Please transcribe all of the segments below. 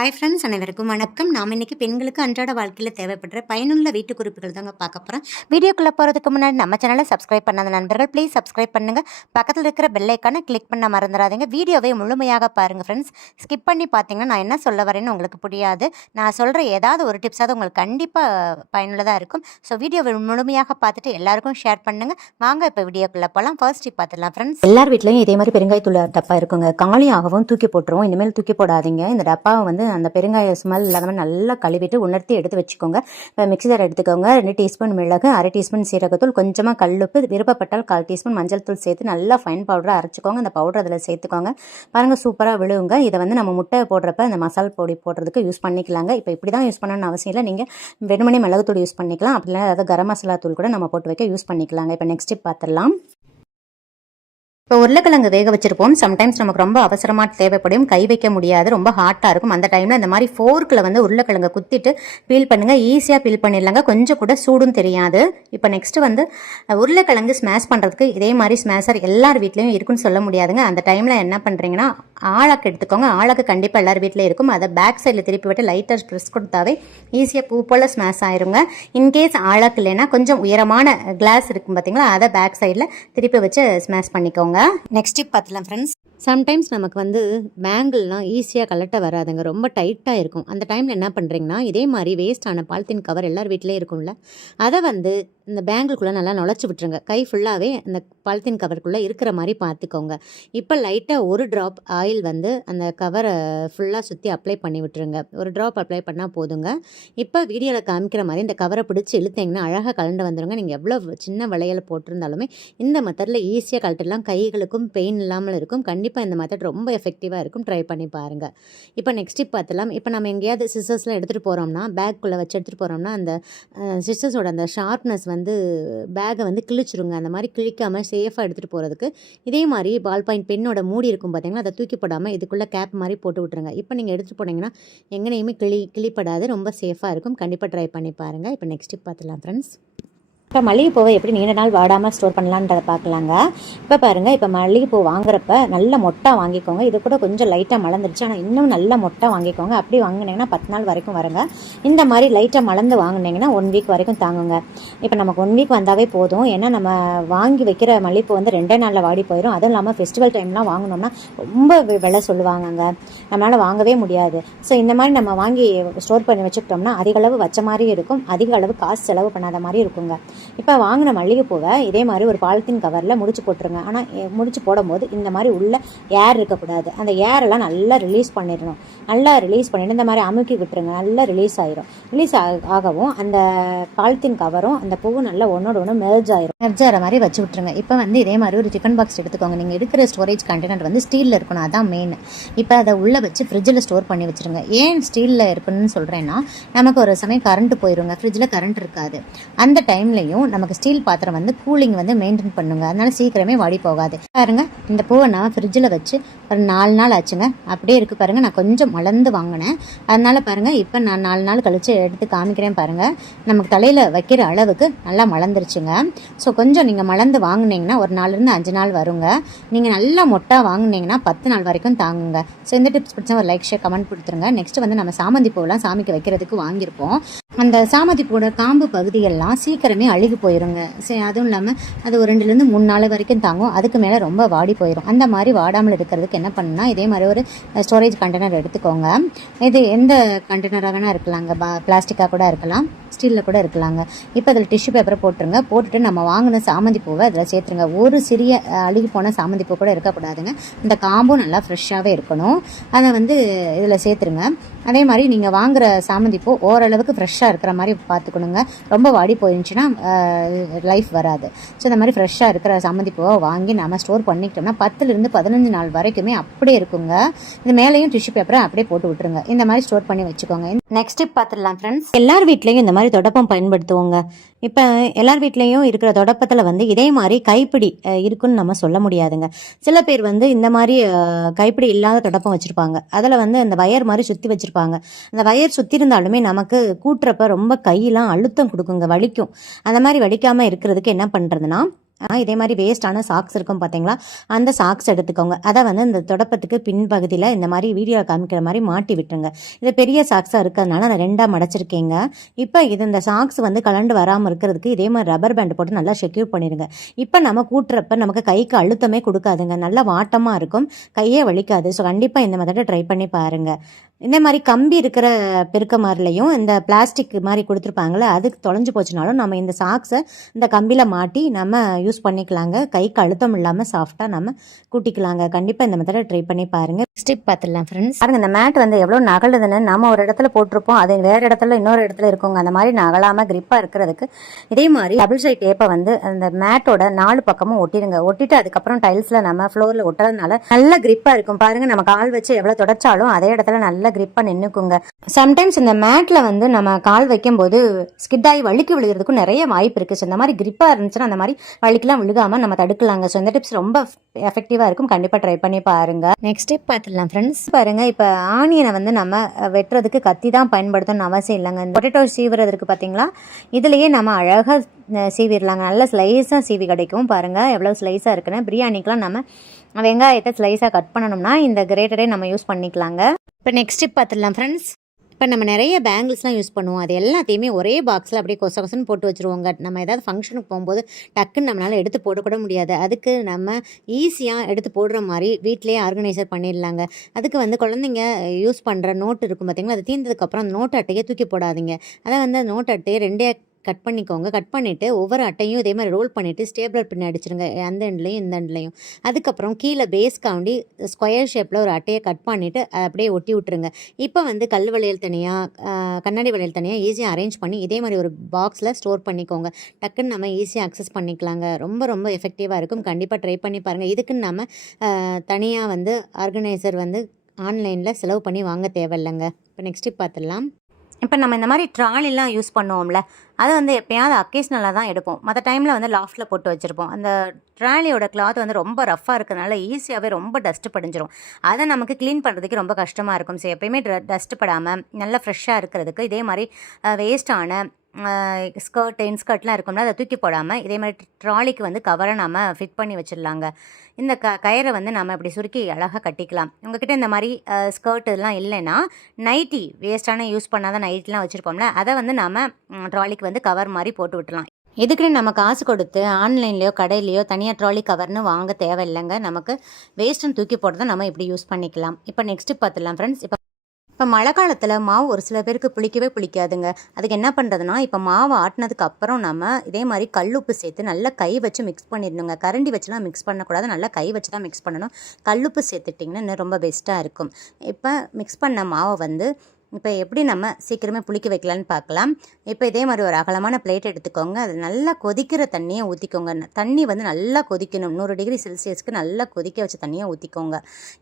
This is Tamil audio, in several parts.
ஹாய் ஃப்ரெண்ட்ஸ் அனைவருக்கும் வணக்கம். நாம் இன்றைக்கி பெண்களுக்கு அன்றாட வாழ்க்கையில் தேவைப்படுற பயனுள்ள வீட்டு குறிப்புகள் தாங்க பார்க்க போகிறோம் வீடியோக்குள்ளே போகிறதுக்கு முன்னாடி நம்ம சேனலை சப்ஸ்கிரைப் பண்ணாத நண்பர்கள் ப்ளீஸ் சப்ஸ்கிரைப் பண்ணுங்கள் பக்கத்தில் இருக்கிற பெல்லைக்கான கிளிக் பண்ண மறந்துடாதீங்க. வீடியோவை முழுமையாக பாருங்கள் ஃப்ரெண்ட்ஸ் ஸ்கிப் பண்ணி பார்த்தீங்கன்னா நான் என்ன சொல்ல வரேன்னு உங்களுக்கு புரியாது. நான் சொல்கிற ஏதாவது ஒரு டிப்ஸாவது உங்களுக்கு கண்டிப்பாக பயனுள்ளதாக இருக்கும். ஸோ வீடியோவை முழுமையாக பார்த்துட்டு எல்லாருக்கும் ஷேர் பண்ணுங்கள் வாங்க இப்போ வீடியோக்குள்ளே போகலாம் ஃபர்ஸ்ட் டிப் பார்த்துடலாம் ஃப்ரெண்ட்ஸ் எல்லார் வீட்லையும் இதே மாதிரி பெருங்காயத்தூள் டப்பா இருக்குங்க. காலியாகவும் தூக்கி போட்டுருவோம். இனிமேல் தூக்கி போடாதீங்க. இந்த டப்பாவை வந்து அந்த பெருங்காய ஸ்மெல் இல்லாமல் நல்லா கழுவிட்டு உணர்த்தி எடுத்து வச்சுக்கோங்க. இப்போ ஜார் எடுத்துக்கோங்க. ரெண்டு டீஸ்பூன் மிளகு அரை டீஸ்பூன் சீரகத்தூள் கொஞ்சமாக கல்லுப்பு விருப்பப்பட்டால் கால் டீஸ்பூன் மஞ்சள் தூள் சேர்த்து நல்லா ஃபைன் பவுடராக அரைச்சிக்கோங்க. அந்த பவுடர் அதில் சேர்த்துக்கோங்க. பாருங்கள் சூப்பராக விழுவுங்க. இதை வந்து நம்ம முட்டை போடுறப்ப அந்த மசால் பொடி போடுறதுக்கு யூஸ் பண்ணிக்கலாங்க. இப்போ இப்படி தான் யூஸ் பண்ணணும்னு அவசியம் இல்லை. நீங்கள் வெறுமனே மிளகுத்தூள் யூஸ் பண்ணிக்கலாம். அப்படி இல்லை அதாவது கரம் மசாலா தூள் கூட நம்ம போட்டு வைக்க யூஸ் பண்ணிக்கலாங்க. இப்போ நெக்ஸ்ட் பார்த்துடலாம் இப்போ உருளைக்கிழங்கு வேக வச்சிருப்போம். சம்டைம்ஸ் நமக்கு ரொம்ப அவசரமாக தேவைப்படும். கை வைக்க முடியாது. ரொம்ப ஹாட்டாக இருக்கும். அந்த டைமில் இந்த மாதிரி ஃபோர்க்கில் வந்து உருளைக்கிழங்கை குத்திட்டு பீல் பண்ணுங்கள் ஈஸியாக பீல் பண்ணிடலாங்க. கொஞ்சம் கூட சூடும் தெரியாது. இப்போ நெக்ஸ்ட்டு வந்து உருளைக்கிழங்கு ஸ்மாஷ் பண்ணுறதுக்கு இதே மாதிரி ஸ்மாஷர் எல்லார் வீட்லேயும் இருக்குன்னு சொல்ல முடியாதுங்க. அந்த டைமில் என்ன பண்ணுறீங்கன்னா ஆழாக்கு எடுத்துக்கோங்க. ஆளாக்கு கண்டிப்பாக எல்லார் வீட்டில் இருக்கும். அதை பேக் சைடில் திருப்பி விட்டு லைட்டாக ப்ரெஸ் கொடுத்தாவே ஈஸியாக பூ போல் ஸ்மாஷ் ஆயிருங்க. இன்கேஸ் ஆழாக்கு இல்லைன்னா கொஞ்சம் உயரமான கிளாஸ் இருக்கும் பார்த்தீங்களா அதை பேக் சைடில் திருப்பி வச்சு ஸ்மாஷ் பண்ணிக்கோங்க. நெக்ஸ்ட் டிப் பார்த்துலாம் ஃப்ரெண்ட்ஸ் சம்டைம்ஸ் நமக்கு வந்து பேங்கிள்லாம் ஈஸியாக கலட்ட வராதுங்க. ரொம்ப டைட்டாக இருக்கும். அந்த டைமில் என்ன பண்ணுறீங்கன்னா இதே மாதிரி வேஸ்டான பாலித்தீன் கவர் எல்லார் வீட்லேயும் இருக்கும்ல. அதை வந்து இந்த பேங்கிள்குள்ளே நல்லா நுழைச்சி விட்டுருங்க. கை ஃபுல்லாகவே அந்த பாலித்தீன் கவருக்குள்ளே இருக்கிற மாதிரி பார்த்துக்கோங்க. இப்போ லைட்டாக ஒரு ட்ராப் ஆயில் வந்து அந்த கவரை ஃபுல்லாக சுற்றி அப்ளை பண்ணி விட்டுருங்க. ஒரு ட்ராப் அப்ளை பண்ணால் போதுங்க. இப்போ வீடியோவில் காமிக்கிற மாதிரி இந்த கவரை பிடிச்சி இழுத்தீங்கன்னா அழகாக கலண்டு வந்துடுங்க நீங்கள் எவ்வளோ சின்ன வளையல் போட்டிருந்தாலுமே இந்த மெத்தடில் ஈஸியாக கழட்டிடலாம். கைகளுக்கும் பெயின் இல்லாமல் இருக்கும். கண்டிப்பாக இந்த மெத்தட் ரொம்ப எஃபெக்டிவாக இருக்கும். ட்ரை பண்ணி பாருங்கள் இப்போ நெக்ஸ்ட் டிப் பார்த்துலாம் இப்போ நம்ம எங்கேயாவது சிஸ்டர்ஸ்லாம் எடுத்துகிட்டு போகிறோம்னா பேக்குள்ளே வச்சு எடுத்துகிட்டு போகிறோம்னா அந்த சிஸ்டர்ஸோட அந்த ஷார்ப்னஸ் வந்து வந்து பேகை வந்து கிழிச்சிருங்க. அந்த மாதிரி கிழிக்காமல் சேஃபாக எடுத்துகிட்டு போகிறதுக்கு இதே மாதிரி பால் பாயிண்ட் பெண்ணோட மூடி இருக்கும் பார்த்தீங்கன்னா அதை தூக்கி போடாமல் இதுக்குள்ளே கேப் மாதிரி போட்டு விட்ருங்க இப்போ நீங்கள் எடுத்துகிட்டு போனீங்கன்னா எங்கேனையுமே கிளி கிளிப்படாது. ரொம்ப சேஃபாக இருக்கும். கண்டிப்பாக ட்ரை பண்ணி பாருங்கள் இப்போ நெக்ஸ்ட் டிப் பார்த்துலாம் ஃப்ரெண்ட்ஸ் இப்போ மல்லிகைப்பூவை எப்படி நீண்ட நாள் வாடாமல் ஸ்டோர் பண்ணலான்றதை பார்க்கலாங்க. இப்போ பாருங்கள் இப்போ மல்லிகைப்பூ வாங்குறப்ப நல்ல மொட்டை வாங்கிக்கோங்க. இது கூட கொஞ்சம் லைட்டாக மலர்ந்துருச்சு. ஆனால் இன்னும் நல்ல மொட்டை வாங்கிக்கோங்க. அப்படி வாங்கினீங்கன்னா பத்து நாள் வரைக்கும் வருங்க. இந்த மாதிரி லைட்டாக மலர்ந்து வாங்கினீங்கன்னா ஒன் வீக் வரைக்கும் தாங்குங்க. இப்போ நமக்கு ஒன் வீக் வந்தாவே போதும். ஏன்னா நம்ம வாங்கி வைக்கிற மல்லிகைப்பூ வந்து ரெண்டே நாளில் வாடி போயிடும் அதுவும் இல்லாமல் ஃபெஸ்டிவல் டைம்லாம் வாங்கினோம்னா ரொம்ப விலை சொல்லுவாங்கங்க. நம்மளால் வாங்கவே முடியாது. ஸோ இந்த மாதிரி நம்ம வாங்கி ஸ்டோர் பண்ணி வச்சுக்கிட்டோம்னா அதிக அளவு வச்ச மாதிரி இருக்கும். அதிக அளவு காசு செலவு பண்ணாத மாதிரி இருக்குங்க. இப்போ வாங்கின மல்லிகைப்பூவை இதே மாதிரி ஒரு பாலித்தீன் கவரில் முடிச்சு போட்டுருங்க. ஆனால் முடிச்சு போடும்போது இந்த மாதிரி உள்ள ஏர் இருக்கக்கூடாது. அந்த ஏரெல்லாம் நல்லா ரிலீஸ் பண்ணிடணும். நல்லா ரிலீஸ் பண்ணிட்டு இந்த மாதிரி அமுக்கி விட்டுருங்க. நல்லா ரிலீஸ் ஆயிரும். ரிலீஸ் ஆகவும் அந்த பாலித்தீன் கவரும் அந்த பூவும் நல்லா ஒன்றோட ஒன்று மெர்ஜ் ஆயிரும். மெர்ஜ் ஆகிற மாதிரி வச்சு விட்டுருங்க. இப்போ வந்து இதே மாதிரி ஒரு டிஃபன் பாக்ஸ் எடுத்துக்கோங்க. நீங்கள் எடுக்கிற ஸ்டோரேஜ் கண்டெய்னர் வந்து ஸ்டீலில் இருக்கணும். அதான் மெயின் இப்போ அதை உள்ளே வச்சு ஃப்ரிட்ஜில் ஸ்டோர் பண்ணி வச்சுருங்க. ஏன் ஸ்டீலில் இருக்கணும்னு சொல்கிறேன்னா நமக்கு ஒரு சமயம் கரண்ட் போயிருங்க. ஃப்ரிட்ஜில் கரண்ட் இருக்காது. அந்த டைம்லையும் நமக்கு ஸ்டீல் பாத்திரம் வந்து கூலிங் வந்து மெயின்டைன் பண்ணுங்க. அதனால சீக்கிரமே வாடி போகாது. பாருங்க இந்த பூவை நான் ஃப்ரிட்ஜில் வச்சு ஒரு நாலு நாள் ஆச்சுங்க. அப்படியே இருக்கு பாருங்க. நான் கொஞ்சம் மலர்ந்து வாங்கினேன். அதனால பாருங்க இப்போ நான் நாலு நாள் கழிச்சு எடுத்து காமிக்கிறேன் பாருங்க. நமக்கு தலையில் வைக்கிற அளவுக்கு நல்லா மலர்ந்துருச்சுங்க. ஸோ கொஞ்சம் நீங்கள் மலர்ந்து வாங்குனீங்கன்னா ஒரு நாலுலேருந்து அஞ்சு நாள் வருங்க. நீங்கள் நல்லா மொட்டா வாங்கினீங்கன்னா பத்து நாள் வரைக்கும் தாங்குங்க. ஸோ இந்த டிப்ஸ் பிடிச்சா ஒரு லைக் ஷேர் கமெண்ட் கொடுத்துருங்க. நெக்ஸ்ட் வந்து நம்ம சாமந்தி பூவெல்லாம் சாமிக்கு வைக்கிறதுக்கு வாங்கியிருப்போம். அந்த சாமந்தி பூவோட காம்பு பகுதியெல்லாம் சீக்கிரமே அழுகி போயிருங்க. சரி அதுவும் இல்லாமல் அது ஒரு ரெண்டுலேருந்து மூணு நாள் வரைக்கும் தாங்கும். அதுக்கு மேலே ரொம்ப வாடி போயிடும் அந்த மாதிரி வாடாமல் இருக்கிறதுக்கு என்ன பண்ணுன்னா இதே மாதிரி ஒரு ஸ்டோரேஜ் கண்டெய்னர் எடுத்துக்கோங்க. இது எந்த கண்டெய்னராக வேணால் இருக்கலாங்க. பா பிளாஸ்டிக்காக கூட இருக்கலாம். ஸ்டீலில் கூட இருக்கலாங்க. இப்போ அதில் டிஷ்யூ பேப்பரை போட்டுருங்க. போட்டுட்டு நம்ம வாங்கின சாமந்தி பூவை அதில் சேர்த்துருங்க. ஒரு சிறிய அழுகி போன சாமந்தி பூ கூட இருக்கக்கூடாதுங்க. இந்த காம்பும் நல்லா ஃப்ரெஷ்ஷாகவே இருக்கணும். அதை வந்து இதில் சேர்த்துருங்க. அதே மாதிரி நீங்கள் வாங்குற சாமந்தி பூ ஓரளவுக்கு ஃப்ரெஷ்ஷாக இருக்கிற மாதிரி பார்த்துக்கணுங்க. ரொம்ப வாடி போயிருந்துச்சுன்னா லைஃப் வராது. ஸோ இந்த மாதிரி ஃப்ரெஷ்ஷாக இருக்கிற சாமந்தி பூவை வாங்கி நம்ம ஸ்டோர் பண்ணிக்கிட்டோம்னா பத்துலேருந்து பதினஞ்சு நாள் வரைக்குமே அப்படியே இருக்குங்க. இது மேலேயும் டிஷ்யூ பேப்பரை அப்படியே போட்டு விட்டுருங்க. இந்த மாதிரி ஸ்டோர் பண்ணி வச்சுக்கோங்க. நெக்ஸ்ட் டிப் பார்த்துடலாம் ஃப்ரெண்ட்ஸ் எல்லார் வீட்லேயும் இந்த மாதிரி தொடப்பம் பயன்படுத்துவோங்க. இப்போ எல்லார் வீட்லேயும் இருக்கிற தொடப்பத்தில் வந்து இதே மாதிரி கைப்பிடி இருக்குன்னு நம்ம சொல்ல முடியாதுங்க. சில பேர் வந்து இந்த மாதிரி கைப்பிடி இல்லாத தொடப்பம் வச்சுருப்பாங்க. அதில் வந்து அந்த வயர் மாதிரி சுற்றி வச்சுருப்பாங்க. அந்த வயர் சுற்றி இருந்தாலுமே நமக்கு கூட்டுறப்ப ரொம்ப கையெல்லாம் அழுத்தம் கொடுக்குங்க வலிக்கும். அந்த மாதிரி வலிக்காமல் இருக்கிறதுக்கு என்ன பண்ணுறதுன்னா இதே மாதிரி வேஸ்டான சாக்ஸ் இருக்கும் பார்த்தீங்களா அந்த சாக்ஸ் எடுத்துக்கோங்க. அதை வந்து இந்த தொடப்பத்துக்கு பின்பகுதியில் இந்த மாதிரி வீடியோ காமிக்கிற மாதிரி மாட்டி விட்டுருங்க. இது பெரிய சாக்ஸாக இருக்கிறதுனால நான் ரெண்டாக மடச்சிருக்கேங்க. இப்போ இது இந்த சாக்ஸ் வந்து கலண்டு வராமல் இருக்கிறதுக்கு இதே மாதிரி ரப்பர் பேண்ட் போட்டு நல்லா செக்யூர் பண்ணிடுங்க இப்போ நம்ம கூட்டுறப்ப நமக்கு கைக்கு அழுத்தமே கொடுக்காதுங்க. நல்லா வாட்டமாக இருக்கும். கையே வலிக்காது. ஸோ கண்டிப்பாக இந்த மாதிரி ட்ரை பண்ணி பாருங்கள் இந்த மாதிரி கம்பி இருக்கிற பெருக்க மாதிரிலையும் இந்த பிளாஸ்டிக் மாதிரி கொடுத்துருப்பாங்களே அதுக்கு தொலைஞ்சு போச்சுனாலும் நம்ம இந்த சாக்ஸை இந்த கம்பியில் மாட்டி நம்ம யூஸ் பண்ணிக்கலாங்க. கைக்கு அழுத்தம் இல்லாமல் சாஃப்டாக நம்ம கூட்டிக்கலாங்க. கண்டிப்பாக இந்த மாதிரி ட்ரை பண்ணி பாருங்கள் ஸ்டிப் பார்த்துடலாம் ஃப்ரெண்ட்ஸ் பாருங்க இந்த மேட் வந்து எவ்வளோ நகலுதுன்னு நம்ம ஒரு இடத்துல போட்டிருப்போம். அது வேறு இடத்துல இன்னொரு இடத்துல இருக்குங்க. அந்த மாதிரி நகலாமல் கிரிப்பாக இருக்கிறதுக்கு இதே மாதிரி டபுள் சைட் டேப்பை வந்து அந்த மேட்டோட நாலு பக்கமும் ஒட்டிடுங்க. ஒட்டிட்டு அதுக்கப்புறம் டைல்ஸில் நம்ம ஃப்ளோரில் ஒட்டுறதுனால நல்ல கிரிப்பாக இருக்கும். பாருங்கள் நம்ம கால் வச்சு எவ்வளோ தொடச்சாலும் அதே இடத்துல நல்ல கிரிப்பாக நின்றுக்குங்க சம்டைம்ஸ் இந்த மேட்டில் வந்து நம்ம கால் வைக்கும்போது ஸ்கிட்டாகி வழுக்கி விழுகிறதுக்கும் நிறைய வாய்ப்பு இருக்குது ஸோ இந்த மாதிரி கிரிப்பாக இருந்துச்சுன்னா அந்த மாதிரி வழுக்கெல்லாம் விழுகாமல் நம்ம தடுக்கலாங்க. ஸோ இந்த டிப்ஸ் ரொம்ப எஃபெக்டிவாக இருக்கும். கண்டிப்பாக ட்ரை பண்ணி பாருங்க. நெக்ஸ்ட் டிப் பார்த்துடலாம் ஃப்ரெண்ட்ஸ் பாருங்க இப்போ ஆனியனை வந்து நம்ம வெட்டுறதுக்கு கத்தி தான் பயன்படுத்தணும்னு அவசியம் இல்லைங்க. இந்த பொட்டேட்டோ சீவுறதுக்கு பார்த்தீங்களா இதுலேயே நம்ம அழகாக சீவிடலாங்க. நல்ல ஸ்லைஸாக சீவி கிடைக்கும். பாருங்கள் எவ்வளோ ஸ்லைஸாக இருக்குன்னு. பிரியாணிக்கெலாம் நம்ம வெங்காயத்தை ஸ்லைஸாக கட் பண்ணணும்னா இந்த கிரேட்டரே நம்ம யூஸ் பண்ணிக்கலாங்க. இப்போ நெக்ஸ்ட் டிப் பார்த்துடலாம் ஃப்ரெண்ட்ஸ் இப்போ நம்ம நிறைய பேங்கிள்ஸ்லாம் யூஸ் பண்ணுவோம். அது எல்லாத்தையுமே ஒரே பாக்ஸில் அப்படியே கொச கொசன்னு போட்டு வச்சுருவோங்க. நம்ம ஏதாவது ஃபங்க்ஷனுக்கு போகும்போது டக்குன்னு நம்மளால் எடுத்து போடக்கூட முடியாது. அதுக்கு நம்ம ஈஸியாக எடுத்து போடுற மாதிரி வீட்டிலேயே ஆர்கனைசர் பண்ணிடலாங்க. அதுக்கு வந்து குழந்தைங்க யூஸ் பண்ணுற நோட் இருக்கும் பார்த்தீங்களா அது தீர்ந்ததுக்கப்புறம் அந்த நோட் அட்டையை தூக்கி போடாதீங்க. அதை வந்து அந்த நோட் அட்டையை ரெண்டே கட் பண்ணிக்கோங்க. கட் பண்ணிவிட்டு ஒவ்வொரு அட்டையும் இதே மாதிரி ரோல் பண்ணிவிட்டு ஸ்டேப்லர் பின்ன அடிச்சிருங்க. அந்த எண்ட்லையும் இந்த எண்ட்லையும். அதுக்கப்புறம் கீழே பேஸ்க்காண்டி ஸ்கொயர் ஷேப்பில் ஒரு அட்டையை கட் பண்ணிவிட்டு அப்படியே ஒட்டி விட்டுருங்க. இப்போ வந்து கல் வளையல் தனியாக கண்ணாடி வளையல் தனியாக ஈஸியாக அரேஞ்ச் பண்ணி இதே மாதிரி ஒரு பாக்ஸில் ஸ்டோர் பண்ணிக்கோங்க. டக்குன்னு நம்ம ஈஸியாக அக்சஸ் பண்ணிக்கலாங்க. ரொம்ப ரொம்ப எஃபெக்டிவாக இருக்கும். கண்டிப்பாக ட்ரை பண்ணி பாருங்கள் இதுக்குன்னு நம்ம தனியாக வந்து ஆர்கனைசர் வந்து ஆன்லைனில் செலவு பண்ணி வாங்க தேவையில்லைங்க. இப்போ நெக்ஸ்ட்டு பார்த்துடலாம். இப்போ நம்ம இந்த மாதிரி ட்ராலிலாம் யூஸ் பண்ணுவோம்ல அதை வந்து எப்போயாவது அக்கேஷ்னலாக தான் எடுப்போம். மற்ற டைமில் வந்து லாஃப்ட்டில் போட்டு வச்சுருப்போம். அந்த ட்ராலியோட கிளாத் வந்து ரொம்ப ரஃப்பாக இருக்கிறதுனால ஈஸியாகவே ரொம்ப டஸ்ட்டு படிஞ்சிரும். அதை நமக்கு க்ளீன் பண்ணுறதுக்கு ரொம்ப கஷ்டமாக இருக்கும். ஸோ எப்பயுமே டஸ்ட் படாமல் நல்லா ஃப்ரெஷ்ஷாக இருக்கிறதுக்கு இதே மாதிரி வேஸ்ட்டான ஸ்கர்ட் இன்ஸ்கர்ட்லாம் இருக்கும்ல அதை தூக்கி போடாமல் இதே மாதிரி ட்ராலிக்கு வந்து கவரை நம்ம ஃபிட் பண்ணி வச்சிடலாங்க. இந்த க கயிறை வந்து நம்ம இப்படி சுருக்கி அழகாக கட்டிக்கலாம். உங்ககிட்ட இந்த மாதிரி ஸ்கர்ட் இதெல்லாம் இல்லைன்னா நைட்டி வேஸ்ட்டான யூஸ் பண்ணாத நைட்டிலாம் வச்சுருப்போம்ல அதை வந்து நம்ம ட்ராலிக்கு வந்து கவர் மாதிரி போட்டு விட்டுலாம் எதுக்குன்னு நம்ம காசு கொடுத்து ஆன்லைன்லேயோ கடையிலையோ தனியாக ட்ராலி கவர்னு வாங்க தேவையில்லைங்க. நமக்கு வேஸ்ட்டுன்னு தூக்கி போடுறத நம்ம இப்படி யூஸ் பண்ணிக்கலாம். இப்போ நெக்ஸ்ட்டு பார்த்துடலாம் ஃப்ரெண்ட்ஸ் இப்போ இப்போ மழை காலத்தில் மாவு ஒரு சில பேருக்கு புளிக்கவே புளிக்காதுங்க. அதுக்கு என்ன பண்ணுறதுனா இப்போ மாவு ஆட்டினதுக்கு அப்புறம் நம்ம இதே மாதிரி கல்லுப்பு சேர்த்து நல்லா கை வச்சு மிக்ஸ் பண்ணிடணுங்க. கரண்டி வச்சுலாம் மிக்ஸ் பண்ணக்கூடாது. நல்லா கை வச்சு தான் மிக்ஸ் பண்ணணும். கல்லுப்பு சேர்த்துட்டிங்கன்னா இன்னும் ரொம்ப பெஸ்ட்டாக இருக்கும். இப்போ மிக்ஸ் பண்ண மாவை வந்து இப்போ எப்படி நம்ம சீக்கிரமே புளிக்க வைக்கலான்னு பார்க்கலாம். இப்போ இதே மாதிரி ஒரு அகலமான பிளேட் எடுத்துக்கோங்க. அது நல்லா கொதிக்கிற தண்ணியை ஊற்றிக்கோங்க தண்ணி வந்து நல்லா கொதிக்கணும். நூறு டிகிரி செல்சியஸ்க்கு நல்லா கொதிக்க வச்ச தண்ணியை ஊற்றிக்கோங்க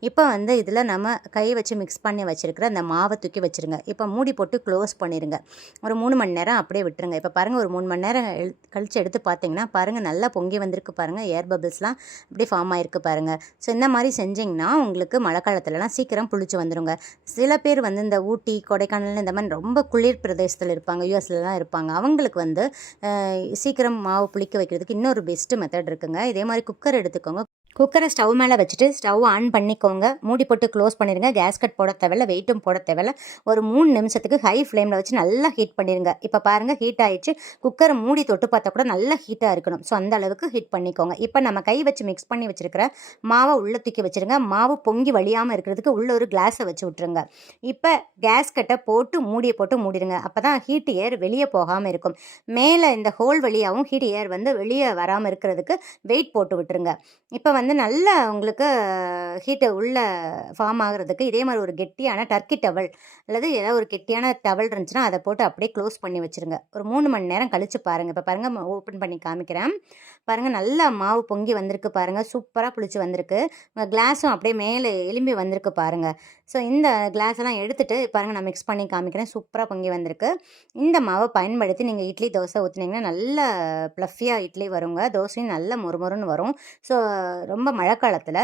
இப்போ வந்து இதில் நம்ம கை வச்சு மிக்ஸ் பண்ணி வச்சுருக்கிற அந்த மாவை தூக்கி வச்சுருங்க. இப்போ மூடி போட்டு க்ளோஸ் பண்ணிடுங்க ஒரு மூணு மணி நேரம் அப்படியே விட்டுருங்க. இப்போ பாருங்கள் ஒரு மூணு மணி நேரம் கழித்து எடுத்து பார்த்தீங்கன்னா பாருங்கள் நல்லா பொங்கி வந்திருக்கு பாருங்கள் ஏர் பபிள்ஸ்லாம் அப்படியே ஃபார்ம் ஆகிருக்கு பாருங்கள் ஸோ இந்த மாதிரி செஞ்சிங்கன்னா உங்களுக்கு மழை காலத்துலலாம் சீக்கிரம் புளிச்சு வந்துடுங்க சில பேர் வந்து இந்த ஊட்டி கொடைக்கானல் இந்த மாதிரி ரொம்ப குளிர் பிரதேசத்தில் இருப்பாங்க யூஎஸ்லலாம் இருப்பாங்க. அவங்களுக்கு வந்து சீக்கிரம் மாவு புளிக்க வைக்கிறதுக்கு இன்னொரு பெஸ்ட்டு மெத்தட் இருக்குங்க. இதே மாதிரி குக்கர் எடுத்துக்கோங்க. குக்கரை ஸ்டவ் மேலே வச்சுட்டு ஸ்டவ் ஆன் பண்ணிக்கோங்க. மூடி போட்டு க்ளோஸ் பண்ணிடுங்க கேஸ் கட் போட தேவையில்ல வெயிட்டும் போட தேவையில்ல. ஒரு மூணு நிமிஷத்துக்கு ஹை ஃப்ளேமில் வச்சு நல்லா ஹீட் பண்ணிடுங்க இப்போ பாருங்கள் ஹீட் ஆயிடுச்சு. குக்கரை மூடி தொட்டு பார்த்தா கூட நல்லா ஹீட்டாக இருக்கணும். ஸோ அந்த அளவுக்கு ஹீட் பண்ணிக்கோங்க. இப்போ நம்ம கை வச்சு மிக்ஸ் பண்ணி வச்சுருக்கிற மாவை உள்ளே தூக்கி வச்சிருங்க. மாவு பொங்கி வழியாமல் இருக்கிறதுக்கு உள்ள ஒரு கிளாஸை வச்சு விட்ருங்க இப்போ கேஸ் கட்டை போட்டு மூடியை போட்டு மூடிடுங்க. அப்போ தான் ஹீட் ஏர் வெளியே போகாமல் இருக்கும். மேலே இந்த ஹோல் வழியாகவும் ஹீட் ஏர் வந்து வெளியே வராமல் இருக்கிறதுக்கு வெயிட் போட்டு விட்டுருங்க. இப்போ வந்து நல்லா உங்களுக்கு ஹீட்டை உள்ள ஃபார்ம் ஆகுறதுக்கு இதே மாதிரி ஒரு கெட்டியான டர்க்கி டவல் அல்லது ஏதாவது ஒரு கெட்டியான டவல் இருந்துச்சுன்னா அதை போட்டு அப்படியே க்ளோஸ் பண்ணி வச்சுருங்க. ஒரு மூணு மணி நேரம் கழித்து பாருங்கள் இப்போ பாருங்கள் ஓப்பன் பண்ணி காமிக்கிறேன். பாருங்கள் நல்லா மாவு பொங்கி வந்திருக்கு பாருங்கள் சூப்பராக புளிச்சு வந்திருக்கு. கிளாஸும் அப்படியே மேலே எலும்பி வந்திருக்கு பாருங்கள் ஸோ இந்த கிளாஸ் எல்லாம் எடுத்துட்டு பாருங்கள் நான் மிக்ஸ் பண்ணி காமிக்கிறேன். சூப்பராக பொங்கி வந்திருக்கு. இந்த மாவை பயன்படுத்தி நீங்கள் இட்லி தோசை ஊற்றுனீங்கன்னா நல்ல ப்ளஃபியாக இட்லி வருங்க. தோசையும் நல்ல மொறுமொறுன்னு வரும். ஸோ ரொம்ப மழை காலத்தில்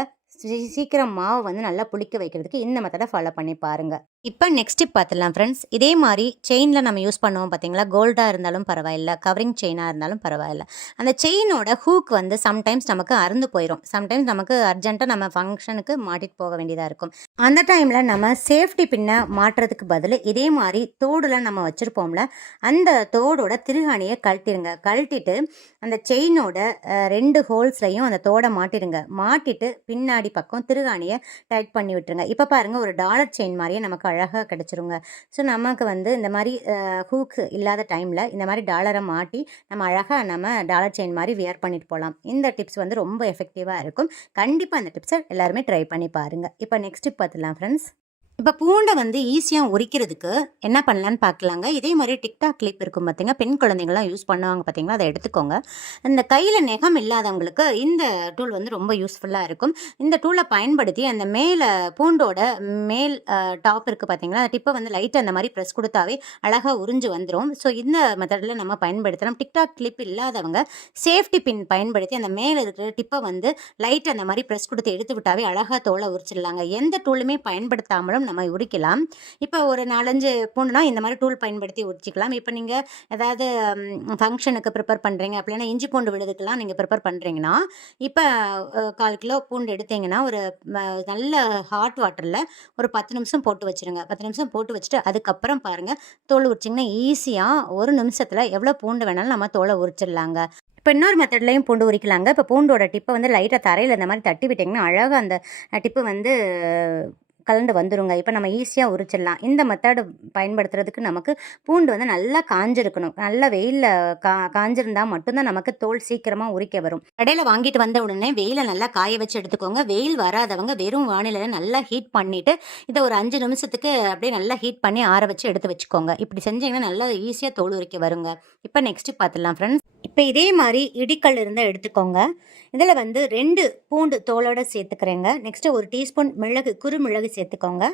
சீக்கிரம் மாவு வந்து நல்லா புளிக்க வைக்கிறதுக்கு இந்த மெத்தடை ஃபாலோ பண்ணி பாருங்கள் இப்போ நெக்ஸ்ட் டிப் பார்த்துடலாம் ஃப்ரெண்ட்ஸ் இதே மாதிரி செயினில் நம்ம யூஸ் பண்ணுவோம் பார்த்தீங்களா கோல்டாக இருந்தாலும் பரவாயில்ல. கவரிங் செயினாக இருந்தாலும் பரவாயில்ல. அந்த செயினோட ஹூக் வந்து சம்டைம்ஸ் நமக்கு அறுந்து போயிடும் சம்டைம்ஸ் நமக்கு அர்ஜென்ட்டாக நம்ம ஃபங்க்ஷனுக்கு மாட்டிட்டு போக வேண்டியதாக இருக்கும். அந்த டைமில் நம்ம சேஃப்டி பின்னை மாட்டுறதுக்கு பதில் இதே மாதிரி தோடில் நம்ம வச்சுருப்போம்ல அந்த தோடோட திருகாணியை கழட்டிடுங்க கழட்டிட்டு அந்த செயினோட ரெண்டு ஹோல்ஸ்லையும் அந்த தோடை மாட்டிடுங்க மாட்டிட்டு பின்னாடி பக்கம் திருகாணியை டைட் பண்ணி விட்டுருங்க. இப்போ பாருங்கள் ஒரு டாலர் செயின் மாதிரியே நமக்கு அழகாக கிடச்சிருங்க. ஸோ நமக்கு வந்து இந்த மாதிரி ஹூக்கு இல்லாத டைமில் இந்த மாதிரி டாலரை மாட்டி நம்ம அழகாக நம்ம டாலர் செயின் மாதிரி வியர் பண்ணிட்டு போகலாம் இந்த டிப்ஸ் வந்து ரொம்ப எஃபெக்டிவாக இருக்கும். கண்டிப்பாக அந்த டிப்ஸை எல்லாருமே ட்ரை பண்ணி பாருங்கள் இப்போ நெக்ஸ்ட் டிப் பார்த்துலாம் ஃப்ரெண்ட்ஸ் இப்போ பூண்டை வந்து ஈஸியாக உரிக்கிறதுக்கு என்ன பண்ணலான்னு பார்க்கலாங்க இதே மாதிரி டிக்டாக் கிளிப் இருக்கும் பார்த்தீங்க பெண் குழந்தைங்களாம் யூஸ் பண்ணுவாங்க பார்த்தீங்களா அதை எடுத்துக்கோங்க. இந்த கையில் நெகம் இல்லாதவங்களுக்கு இந்த டூல் வந்து ரொம்ப யூஸ்ஃபுல்லாக இருக்கும். இந்த டூலை பயன்படுத்தி அந்த மேலே பூண்டோட மேல் டாப் இருக்குது பார்த்தீங்களா அந்த டிப்பை வந்து லைட்டாக அந்த மாதிரி ப்ரெஸ் கொடுத்தாவே அழகாக உறிஞ்சு வந்துடும் ஸோ இந்த மெத்தடில் நம்ம பயன்படுத்தலாம். டிக்டாக் கிளிப் இல்லாதவங்க சேஃப்டி பின் பயன்படுத்தி அந்த மேலே இருக்கிற டிப்பை வந்து லைட் அந்த மாதிரி ப்ரெஸ் கொடுத்து எடுத்து விட்டாவே அழகாக தோலை உரிச்சிடலாங்க. எந்த டூலுமே பயன்படுத்தாமலும் நம்ம உரிக்கலாம். இப்போ ஒரு நாலஞ்சு பூண்டுனா இந்த மாதிரி டூல் பயன்படுத்தி உரிச்சிக்கலாம். இப்போ நீங்கள் ஏதாவது ஃபங்க்ஷனுக்கு ப்ரிப்பேர் பண்ணுறீங்க அப்படின்னா இஞ்சி பூண்டு விழுதுக்கெல்லாம் நீங்கள் ப்ரிப்பேர் பண்ணுறீங்கன்னா இப்போ கால் கிலோ பூண்டு எடுத்தீங்கன்னா ஒரு நல்ல ஹாட் வாட்டரில் ஒரு பத்து நிமிஷம் போட்டு வச்சுருங்க. பத்து நிமிஷம் போட்டு வச்சுட்டு அதுக்கப்புறம் பாருங்கள் தோல் உரிச்சிங்கன்னா ஈஸியாக ஒரு நிமிஷத்தில் எவ்வளோ பூண்டு வேணாலும் நம்ம தோலை உரிச்சிடலாங்க. இப்போ இன்னொரு மெத்தட்லையும் பூண்டு உரிக்கலாங்க. இப்போ பூண்டோட டிப்பை வந்து லைட்டாக தரையில் இந்த மாதிரி தட்டி விட்டிங்கன்னா அழகாக அந்த டிப்பு வந்து கலந்து வந்துருங்க. இப்போ நம்ம ஈஸியாக உரிச்சிடலாம். இந்த மெத்தடு பயன்படுத்துறதுக்கு நமக்கு பூண்டு வந்து நல்லா காஞ்சிருக்கணும். நல்லா வெயிலில் கா காஞ்சிருந்தால் மட்டும்தான் நமக்கு தோல் சீக்கிரமாக உரிக்க வரும். கடையில் வாங்கிட்டு வந்த உடனே வெயிலை நல்லா காய வச்சு எடுத்துக்கோங்க. வெயில் வராதவங்க வெறும் வானிலையில் நல்லா ஹீட் பண்ணிவிட்டு இதை ஒரு அஞ்சு நிமிஷத்துக்கு அப்படியே நல்லா ஹீட் பண்ணி ஆற வச்சு எடுத்து வச்சுக்கோங்க. இப்படி செஞ்சீங்கன்னா நல்லா ஈஸியாக தோல் உரிக்க வருங்க. இப்போ நெக்ஸ்ட்டு பார்த்துடலாம் ஃப்ரெண்ட்ஸ் இப்போ இதே மாதிரி இடிக்கல் இருந்தால் எடுத்துக்கோங்க. இதில் வந்து ரெண்டு பூண்டு தோலோடு சேர்த்துக்கிறேங்க. நெக்ஸ்ட்டு ஒரு டீஸ்பூன் மிளகு குறுமிளகு சேர்த்துக்கோங்க.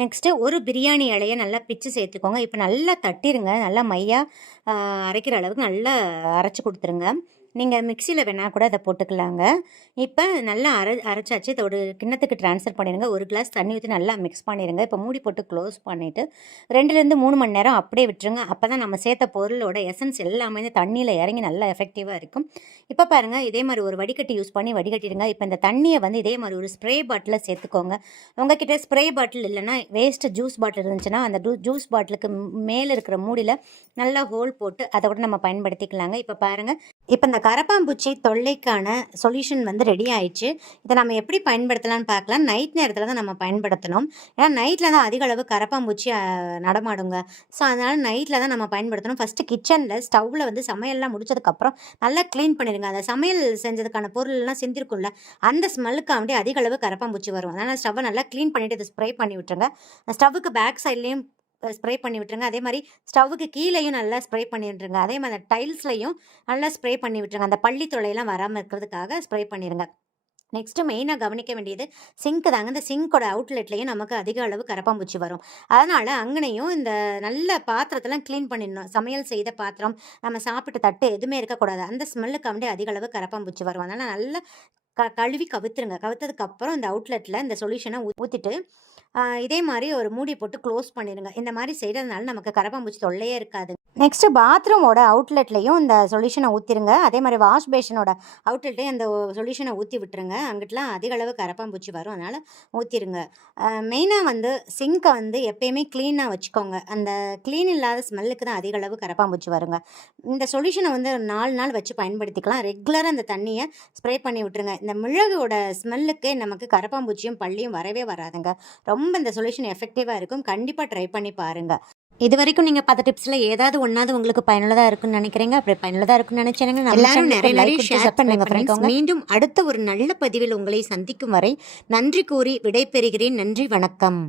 நெக்ஸ்ட்டு ஒரு பிரியாணி இலையை நல்லா பிச்சு சேர்த்துக்கோங்க. இப்போ நல்லா தட்டிருங்க. நல்லா மையாக அரைக்கிற அளவுக்கு நல்லா அரைச்சி கொடுத்துருங்க. நீங்கள் மிக்சியில் வேணால் கூட அதை போட்டுக்கலாங்க. இப்போ நல்லா அரை அரைச்சாச்சு. இதை ஒரு கிண்ணத்துக்கு ட்ரான்ஸ்ஃபர் பண்ணிடுங்க. ஒரு கிளாஸ் தண்ணி ஊற்றி நல்லா மிக்ஸ் பண்ணிடுங்க. இப்போ மூடி போட்டு க்ளோஸ் பண்ணிவிட்டு ரெண்டுலேருந்து மூணு மணி நேரம் அப்படியே விட்டுருங்க. அப்போ தான் நம்ம சேர்த்த பொருளோட எசன்ஸ் எல்லாமே தண்ணியில் இறங்கி நல்லா எஃபெக்டிவாக இருக்கும். இப்போ பாருங்கள் இதே மாதிரி ஒரு வடிகட்டி யூஸ் பண்ணி வடிகட்டிடுங்க. இப்போ இந்த தண்ணியை வந்து இதே மாதிரி ஒரு ஸ்ப்ரே பாட்டிலில் சேர்த்துக்கோங்க. உங்ககிட்ட ஸ்ப்ரே பாட்டில் இல்லைன்னா வேஸ்ட் ஜூஸ் பாட்டில் இருந்துச்சுன்னா அந்த ஜூஸ் பாட்டிலுக்கு மேலே இருக்கிற மூடியில் நல்லா ஹோல் போட்டு அதை கூட நம்ம பயன்படுத்திக்கலாங்க. இப்போ பாருங்கள் இப்போ இந்த கரப்பாம்பூச்சி தொல்லைக்கான சொல்யூஷன் வந்து ரெடி ஆயிடுச்சு. இதை நம்ம எப்படி பயன்படுத்தலாம்னு பார்க்கலாம். நைட் நேரத்தில் தான் நம்ம பயன்படுத்தணும். ஏன்னா நைட்டில் தான் அதிக அளவு கரப்பாம்பூச்சி நடமாடுங்க. ஸோ அதனால் நைட்டில் தான் நம்ம பயன்படுத்தணும். ஃபஸ்ட்டு கிச்சனில் ஸ்டவ்வில் வந்து சமையல்லாம் முடிச்சதுக்கப்புறம் நல்லா க்ளீன் பண்ணிடுங்க. அந்த சமையல் செஞ்சதுக்கான பொருள்லாம் செஞ்சிருக்கும்ல அந்த ஸ்மெல்லுக்காண்டி அதிக அளவு கரப்பாம்பூச்சி வரும். அதனால் ஸ்டவ்வை நல்லா க்ளீன் பண்ணிவிட்டு இதை ஸ்ப்ரே பண்ணி விட்டுருங்க. ஸ்டவ்வுக்கு பேக் சைட்லேயும் ஸ்ப்ரே பண்ணி விட்டுருங்க. அதே மாதிரி ஸ்டவ்வுக்கு கீழேயும் நல்லா ஸ்ப்ரே பண்ணி விட்டுருங்க அதே மாதிரி அந்த டைல்ஸ்லையும் நல்லா ஸ்ப்ரே பண்ணி விட்டுருங்க. அந்த பள்ளி தொலையெல்லாம் வராமல் இருக்கிறதுக்காக ஸ்ப்ரே பண்ணிடுங்க நெக்ஸ்ட்டு மெயினாக கவனிக்க வேண்டியது சிங்க் தாங்க. இந்த சிங்கோட அவுட்லெட்லேயும் நமக்கு அதிக அளவு கரப்பாம்பூச்சி வரும். அதனால் அங்கனையும் இந்த நல்ல பாத்திரத்தெல்லாம் க்ளீன் பண்ணிடணும். சமையல் செய்த பாத்திரம் நம்ம சாப்பிட்டு தட்டு எதுவுமே இருக்கக்கூடாது. அந்த ஸ்மெல்லுக்கு அதிக அளவு கரப்பாம்பூச்சி வரும். அதனால் நல்லா க கழுவி கவுத்துருங்க. கவுத்ததுக்கப்புறம் இந்த அவுட்லெட்டில் இந்த சொல்யூஷனை ஊற்றிட்டு இதே மாதிரி ஒரு மூடி போட்டு க்ளோஸ் பண்ணிடுங்க இந்த மாதிரி செய்கிறதுனால நமக்கு கரப்பாம்பூச்சி தொல்லையே இருக்காது. நெக்ஸ்ட்டு பாத்ரூமோட அவுட்லெட்லேயும் இந்த சொல்யூஷனை ஊற்றிருங்க அதே மாதிரி வாஷ் பேஷனோட அவுட்லெட்லேயும் அந்த சொல்யூஷனை ஊற்றி விட்டுருங்க. அங்கிட்டலாம் அதிக அளவு கரப்பாம்பூச்சி வரும். அதனால் ஊற்றிருங்க மெயினாக வந்து சிங்கை வந்து எப்பயுமே க்ளீனாக வச்சுக்கோங்க. அந்த க்ளீன் இல்லாத ஸ்மெல்லுக்கு தான் அதிக அளவு கரப்பாம்பூச்சி வருங்க. இந்த சொல்யூஷனை வந்து ஒரு நாலு நாள் வச்சு பயன்படுத்திக்கலாம். ரெகுலராக அந்த தண்ணியை ஸ்ப்ரே பண்ணி விட்டுருங்க. இந்த மிளகோட ஸ்மெல்லுக்கே நமக்கு கரப்பாம்பூச்சியும் பள்ளியும் வரவே வராதுங்க. ரொம்ப இந்த சொல்யூஷன் எஃபெக்டிவாக இருக்கும். கண்டிப்பாக ட்ரை பண்ணி பாருங்கள் இது வரைக்கும் நீங்கள் பார்த்த டிப்ஸில் ஏதாவது ஒன்றாவது உங்களுக்கு பயனுள்ளதாக இருக்குன்னு நினைக்கிறீங்க? அப்படி பயனுள்ளதாக இருக்குன்னு நினைச்சேங்க எல்லாரும் நிறைய நிறைய ஷேர் பண்ணுங்க ஃப்ரெண்ட்ஸ் மீண்டும் அடுத்த ஒரு நல்ல பதிவில் உங்களை சந்திக்கும் வரை நன்றி கூறி விடைபெறுகிறேன். நன்றி வணக்கம்.